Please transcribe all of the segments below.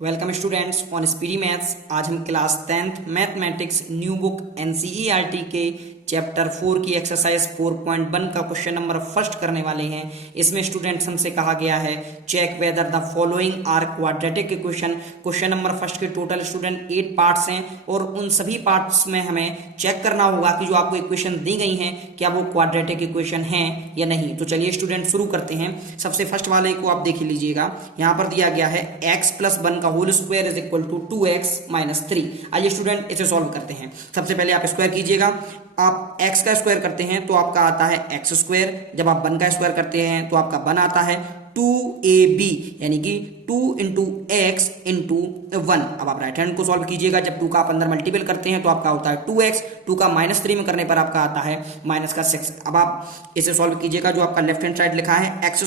Welcome students on speedy maths. आज हम class 10th mathematics new book NCERT के chapter 4 की एक्सरसाइज 4.1 का क्वेश्चन नंबर फर्स्ट करने वाले हैं। इसमें स्टूडेंट्स हमसे कहा गया है check whether the following are quadratic equation. Question number first के टोटल स्टूडेंट 8 पार्ट्स हैं और उन सभी पार्ट्स में हमें चेक करना होगा कि जो आपको इक्वेशन दी गई हैं क्या वो क्वाड्रेटिक इक्वेशन हैं या नहीं। तो चलिए स्टूडेंट शुरू करते हैं। सबसे फर्स्ट वाले को आप देख लीजिएगा, यहाँ पर दिया गया है x + 1 का whole square is equal to 2x - 3। आइए स्टूडेंट इसे सॉल्व करते हैं। सबसे पहले आप स्क्वायर कीजिएगा। आप x का स्क्वायर करते हैं तो आपका आता है x स्क्वायर। जब आप 1 का स्क्वायर करते हैं तो आपका 1 आता है 2ab, यानी कि 2 × x × 1। अब आप राइट हैंड को सॉल्व कीजिएगा। जब 2 का आप अंदर मल्टीपल करते हैं तो आपका होता है 2x। 2 का -3 में करने पर आपका आता है -6। अब आप इसे सॉल्व कीजिएगा। जो आपका लेफ्ट हैंड साइड लिखा है x²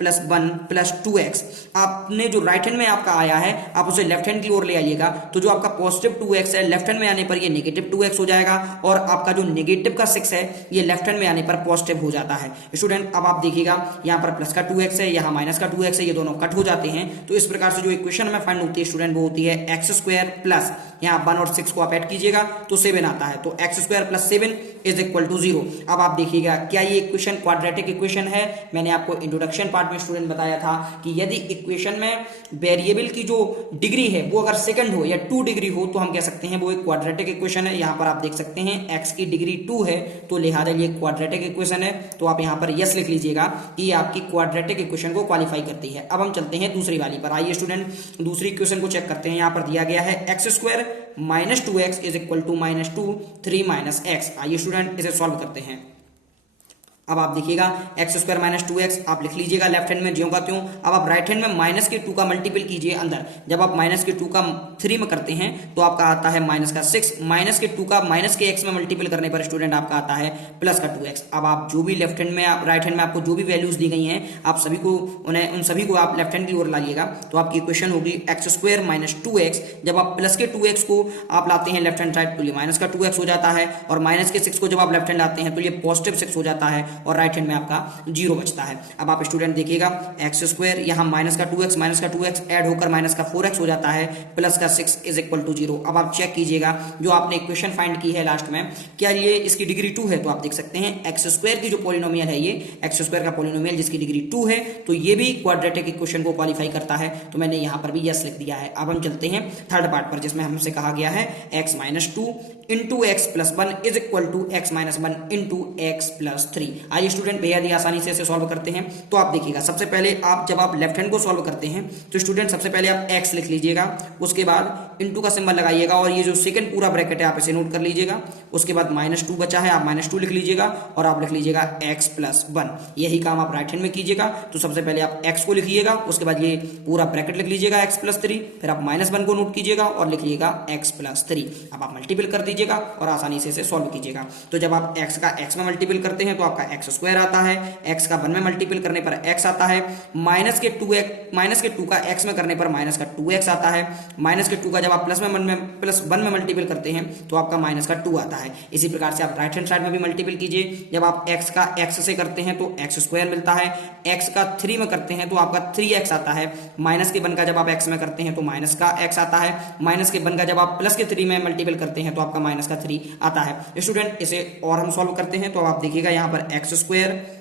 + 1 + 2x, आपने जो राइट हैंड में आपका आया है आप उसे लेफ्ट हैंड की ओर ले आइएगा। तो जो आपका पॉजिटिव 2x है लेफ्ट हैंड में आने पर ये नेगेटिव 2x हो जाएगा और आपका जो नेगेटिव का 6 है ये लेफ्ट हैंड में आने पर पॉजिटिव हो जाता है। स्टूडेंट अब आप देखिएगा यहाँ पर प्लस का 2x है, यहाँ माइनस का 2x है, ये दोनों कट हो जाते हैं। तो इस प्रकार से जो इक्वेशन हमें फाइंड होती है स्टूडेंट वो होती है x² प्लस यहाँ 1 और 6 को आप ऐड कीजिएगा तो 7 आता है। तो x² + 7 = 0। अब आप देखिएगा क्या ये इक्वेशन क्वाड्रेटिक इक्वेशन है। मैंने आपको इंट्रोडक्शन पार्ट में स्टूडेंट बताया था कि यदि इक्वेशन में वेरिएबल की जो डिग्री है वो अगर सेकंड हो या 2 डिग्री हो तो हम कह सकते हैं वो एक क्वाड्रेटिक इक्वेशन है। यहाँ पर आप देख सकते हैं x की डिग्री 2 है तो लिहाजा ये क्वाड्रेटिक इक्वेशन है। तो आप यहाँ पर यस लिख लीजिएगा कि ये आपकी क्वाड्रेटिक इक्वेशन को क्वालिफाई करती है। अब हम चलते हैं दूसरी वाली पर। आइए स्टूडेंट दूसरी इक्वेशन को चेक करते हैं। यहाँ पर दिया गया है x² - 2x = -2 3 - x। आइए स्टूडेंट इसे सॉल्व करते हैं। अब आप देखिएगा x² - 2x आप लिख लीजिएगा लेफ्ट हैंड में ज्यों का त्यों। अब आप राइट हैंड में -2 का मल्टीपल कीजिए अंदर। जब आप -2 का 3 में करते हैं तो आपका आता है -6। -2 का -x में मल्टीपल करने पर स्टूडेंट आपका आता है +2x। अब आप जो भी लेफ्ट हैंड में राइट हैंड में आपको जो भी वैल्यूज दी गई हैं आप सभी को उन सभी को आप लेफ्ट हैंड की ओर लाइएगा। तो आपकी इक्वेशन होगी x² - 2x। जब आप +2x को आप लाते हैं लेफ्ट हैंड साइड तो ये -2x हो जाता है और -6 को जब आप लेफ्ट हैंड लाते हैं तो ये +6 हो जाता है और राइट हैंड में आपका 0 बचता है। अब आप स्टूडेंट देखिएगा x² यहाँ -2x ऐड होकर -4x हो जाता है +6 = 0। अब आप चेक कीजिएगा जो आपने इक्वेशन फाइंड की है लास्ट में क्या ये इसकी डिग्री 2 है। तो आप देख सकते हैं x² की जो पॉलिनोमियल है ये x² का पॉलिनोमियल जिसकी डिग्री 2 है तो ये भी क्वाड्रेटिक इक्वेशन को क्वालिफाई करता है। तो मैंने यहाँ पर भी यस लिख दिया है। अब हम चलते हैं थर्ड पार्ट पर जिसमें हमसे कहा गया है x - 2 × x + 1 = x - 1 × x + 3। आइए स्टूडेंट बेहद ही आसानी से इसे सॉल्व करते हैं। तो आप देखिएगा सबसे पहले आप जब आप लेफ्ट हैंड को सॉल्व करते हैं तो स्टूडेंट सबसे पहले आप x लिख लीजिएगा, उसके बाद इनटू का सिंबल लगाइएगा और ये जो सेकंड पूरा ब्रैकेट है आप इसे नोट कर लीजिएगा। उसके बाद -2 बचा है आप -2 लिख लीजिएगा और आप लिख लीजिएगा x + 1। यही काम आप राइट हैंड में कीजिएगा। तो सबसे पहले आप x को लिखिएगा, उसके बाद ये पूरा ब्रैकेट लिख लीजिएगा x + 3, फिर आप -1 को नोट कीजिएगा और लिखिएगा x + 3। अब आप मल्टीपल कर दीजिएगा और आसानी से इसे सॉल्व कीजिएगा। तो जब आप x का x में मल्टीपल करते हैं तो आपका x² आता है, x का 1 में मल्टीपल करने पर x आता है, -2 का x में करने पर -2x आता है, -2 का जब आप +1 में मल्टीपल करते हैं तो आपका -2 आता है। इसी प्रकार से आप राइट हैंड साइड में भी मल्टीपल कीजिए। जब आप x का x से करते हैं तो x² मिलता है, x का 3 में करते हैं तो आपका 3x आता है, -1 का जब आप x में करते हैं तो -x आता है, -1 का जब आप +3 में मल्टीपल करते हैं तो आपका -3 आता है। स्टूडेंट इसे और हम सॉल्व करते हैं। तो आप देखिएगा यहाँ पर x²।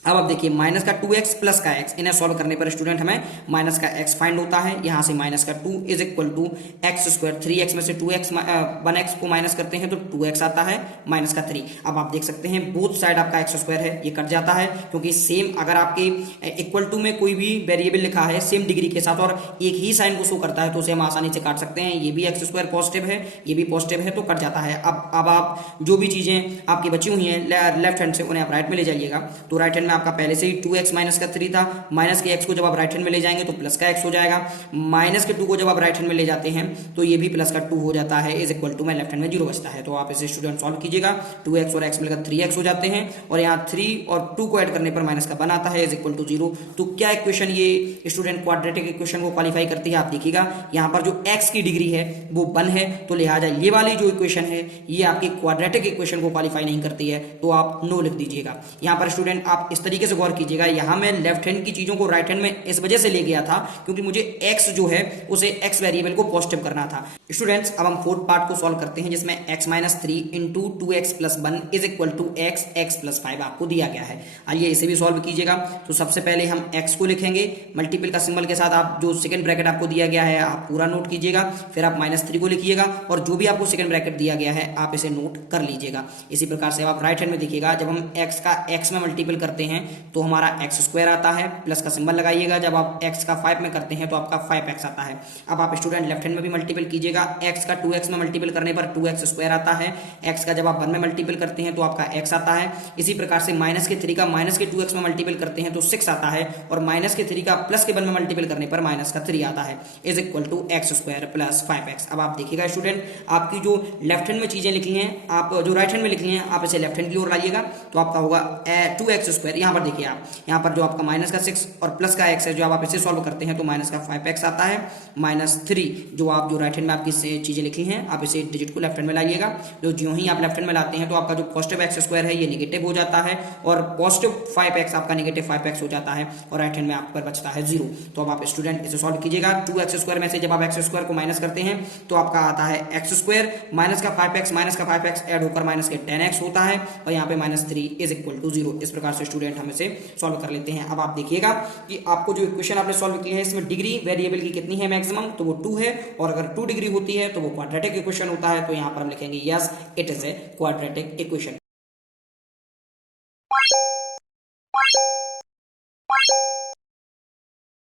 अब आप देखिए -2x + का x, इन्हें सॉल्व करने पर स्टूडेंट हमें -x फाइंड होता है। यहाँ से -2 = x²। 3x में से 1x को माइनस करते हैं तो 2x आता है -3। अब आप देख सकते हैं बोथ साइड आपका x² है ये कट जाता है क्योंकि सेम अगर आपके इक्वल टू में कोई भी वेरिएबल लिखा है सेम डिग्री के साथ और एक ही साइन को शो करता है तो उसे हम आसानी से काट सकते हैं। ये भी x² पॉजिटिव है, ये भी पॉजिटिव है तो कट जाता है। अब आप जो भी चीजें आपकी बची हुई हैं लेफ्ट हैंड से उन्हें आप राइट में ले जाइएगा। तो राइट हैंड में आपका पहले से ही 2x - 3 था, माइनस के x को जब आप राइट हैंड में ले जाएंगे तो प्लस का x हो जाएगा, -2 को जब आप राइट हैंड में ले जाते हैं तो ये भी +2 हो जाता है = में लेफ्ट हैंड में 0 बचता है। तो आप इसे स्टूडेंट सॉल्व कीजिएगा। 2x और x मिलकर 3x हो जाते हैं और यहाँ 3 और 2 को ऐड करने पर -1 आता है = 0। तो क्या इक्वेशन ये स्टूडेंट क्वाड्रेटिक इक्वेशन को क्वालिफाई करती है। आप देखिएगा यहाँ पर जो x की डिग्री है वो 1 है तो लिहाजा ये वाली जो इक्वेशन है ये आपकी क्वाड्रेटिक इक्वेशन को क्वालिफाई नहीं करती है। तो आप नो लिख दीजिएगा। यहाँ पर स्टूडेंट आप इस तरीके से गौर कीजिएगा, यहाँ मैं लेफ्ट हैंड की चीजों को राइट हैंड में इस वजह से ले गया था क्योंकि मुझे x जो है उसे x वेरिएबल को पॉजिटिव करना था। स्टूडेंट्स, अब हम फोर्थ पार्ट को सॉल्व करते हैं जिसमें x minus 3 into 2x plus 1 is equal to x plus 5 आपको दिया गया है। आइए इसे भी सॉल्व कीजिएगा। तो सबसे पहले हम x को लिखेंगे मल्टीपल का सिंबल के साथ, आप जो सेकंड ब्रैकेट आपको दिया गया है आप पूरा नोट कीजिएगा, फिर आप -3 को लिखिएगा और जो भी आपको सेकंड ब्रैकेट दिया गया है आप इसे नोट कर लीजिएगा। इसी प्रकार से आप राइट हैंड में देखिएगा, जब हम x का x में मल्टीपल करते हैं तो हमारा x स्क्वायर आता है, प्लस का सिंबल लगाइएगा, जब आप x का 5 में करते हैं तो आपका 5x आता है। अब आप स्टूडेंट लेफ्ट हैंड में भी मल्टीपल कीजिएगा, x का 2x में मल्टीपल करने पर 2x स्क्वायर आता है, x का जब आप 1 में मल्टीपल करते हैं तो आपका x आता है। इसी प्रकार से माइनस के 3 का माइनस के 2x में मल्टीपल करते हैं तो 6 आता है, और माइनस के 3 का प्लस के 1 में मल्टीपल करने पर माइनस का 3 आता है, is equal to x square plus 5x। अब आप देखिएगा स्टूडेंट, आपकी जो लेफ्ट हैंड में चीजें लिखी हैं, आप जो राइट हैंड में लिखी हैं आप इसे लेफ्ट हैंड की ओर लाइएगा तो आपका होगा 2x स्क्वायर। यहाँ पर देखिए, आप यहाँ पर जो आपका माइनस का 6 और प्लस का x है, जो आप इसे सॉल्व करते हैं तो माइनस का 5x आता है, -3 जो आप जो राइट हैंड में आपकी चीजें लिखी हैं आप इसे डिजिट को लेफ्ट हैंड में लाइएगा। जो ज्यों ही आप लेफ्ट हैंड में लाते हैं तो आपका जो पॉजिटिव x स्क्वायर है ये निगेटिव हो जाता है और पॉजिटिव 5x आपका निगेटिव 5x हो जाता है और राइट हैंड में आप पर बचता है 0। तो अब आप स्टूडेंट इसे सॉल्व कीजिएगा। 2x स्क्वायर में से जब आप x स्क्वायर को माइनस करते हैं तो आपका आता है x स्क्वायर, माइनस का 5x ऐड होकर माइनस के 10x होता है और यहाँ पे -3 इज इक्वल टू 0। इस प्रकार से स्टूडेंट हम इसे सॉल्व कर लेते हैं। अब आप देखिएगा कि आपको जो इक्वेशन आपने सॉल्व की है इसमें डिग्री वेरिएबल की कितनी है मैक्सिमम, तो वो 2 है, और अगर 2 डिग्री होती है तो वो क्वाड्रेटिक इक्वेशन होता है। तो यहाँ पर हम लिखेंगे yes it is a quadratic equation.